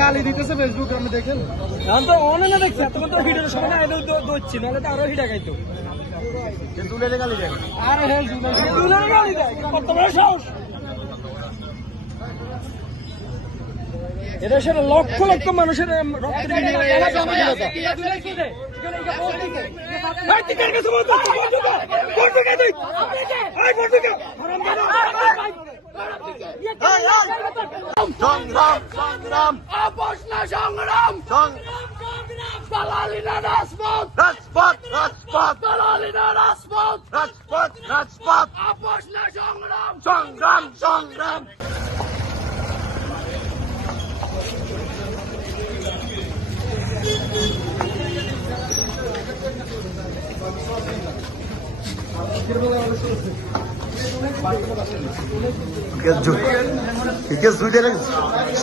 গালি দিতেছে ফেসবুক আমি দেখেন তো অনেক দেখছি তখন তো ভিডিওর সময় না দৌড়ছি নাহলে তো আরো হিটা খাইতো দুলের গালি দেয় আরে হ্যাঁ দুলের গালি দেয় কত বড় সাহস এটা সেটা লক্ষ লক্ষ মানুষের রক্তের সংগ্রাম সংগ্রাম আপোষ না সংগ্রাম দালালি না রাজপথ রাজপথ রাজপথ দালালি না রাজপথ রাজপথ রাজপথ আপোষ না সংগ্রাম সংগ্রাম সংগ্রাম que